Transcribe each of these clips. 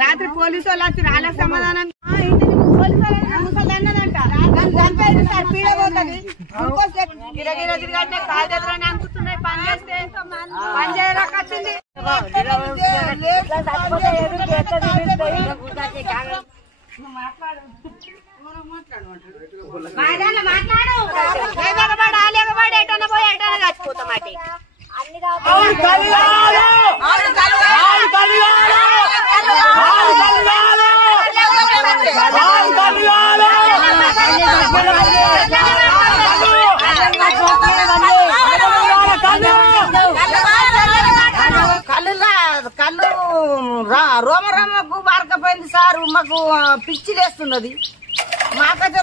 రాత్రి పోలీసు వాళ్ళు వచ్చి రాళ్ళ సమాధానం పోలీసు వాళ్ళు ముసలి అన్నదంట చంపేది సార్ పీడ పోతుంది కాళ్ళని అనుకుంటున్నాయి పని చేస్తే పని చేయడానికి వచ్చింది మాట్లాడు ఎటన్నా పోయి ఎటన్నా చచ్చిపోతామాట కళ్ళు రోమకు వారకపోయింది సార్ మాకు పిచ్చి లేస్తున్నది మాకైతే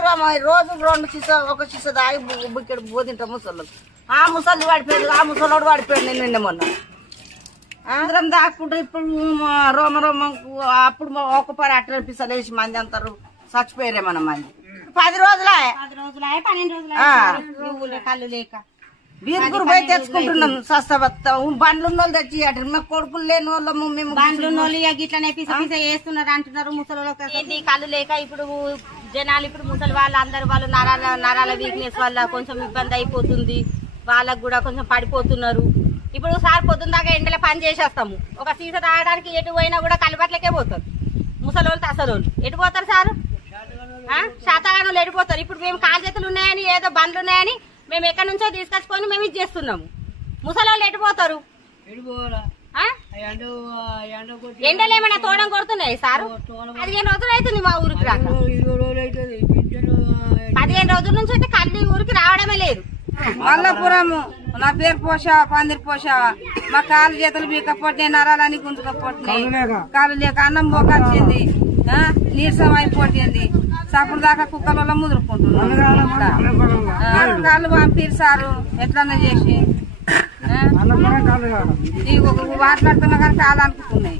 రోజు 2 సీసా 1 సీసా దాగి ఇక్కడ పోతుంటాం ముసళ్ళు ఆ ముసలి వాడిపోయింది ఆ ముసలోడు వాడిపోయింది నిన్న మొన్న అందరం దాక్కుంటారు ఇప్పుడు రోమకు అప్పుడు 1 పరి అట్లా పిసలు వేసి మంది అంటారు చచ్చిపోయారే మన మంది 10 రోజులే 12 రోజులే కళ్ళు లేక వీరుగురు పోయి తెచ్చుకుంటున్నాం సస్తబత్త బండ్లు ఉన్న వాళ్ళు తెచ్చి మేము కొడుకులు లేని వాళ్ళము మేము బండ్లు ఉన్న వాళ్ళు ఇట్లనే పిస పిస వేస్తున్నారు అంటున్నారు ముసలి కళ్ళు లేక ఇప్పుడు జనాలు ఇప్పుడు ముసలి వాళ్ళు అందరు వాళ్ళు నరాల వీక్నెస్ వల్ల కొంచెం ఇబ్బంది అయిపోతుంది వాళ్ళకు కూడా కొంచెం పడిపోతున్నారు ఇప్పుడు సార్ పొద్దున్న దాకా ఎండలో పని చేసేస్తాము ఒక సీస తాగడానికి ఎటు పోయినా కూడా కలబట్లకే పోతారు ముసలోళ్ళు తసలోళ్ళు ఎటు పోతారు సార్ శాతగానులు ఎడిపోతారు ఇప్పుడు మేము కాలు చేతులు ఉన్నాయని ఏదో బండ్లు ఉన్నాయని మేము ఎక్కడి నుంచో తీసుకొచ్చుకొని మేము ఇది చేస్తున్నాము ముసలోళ్ళు ఎడిపోతారు ఎండలు ఏమైనా తోడం కొడుతున్నాయి సార్ 15 రోజులు అవుతుంది మా ఊరికి రాక 15 రోజుల నుంచి అయితే కళ్ళు ఊరికి రావడమే లేదు మల్లపురము నా పేరు పోషావా పందిరి పోషావా మా కాలు చేతులు బీకపోతే నరాలని గుంజుకపోతున్నాయి కాలు లేక అన్నం పోకొచ్చింది నీరసం అయిపోతుంది సప్పుడు దాకా కుక్కల ముదురుకుంటున్నాం కాళ్ళు పంపిరు సారు ఎట్లన్నా చేసి మాట్లాడుతున్నా కానీ కాలు అనుకుంటున్నాయి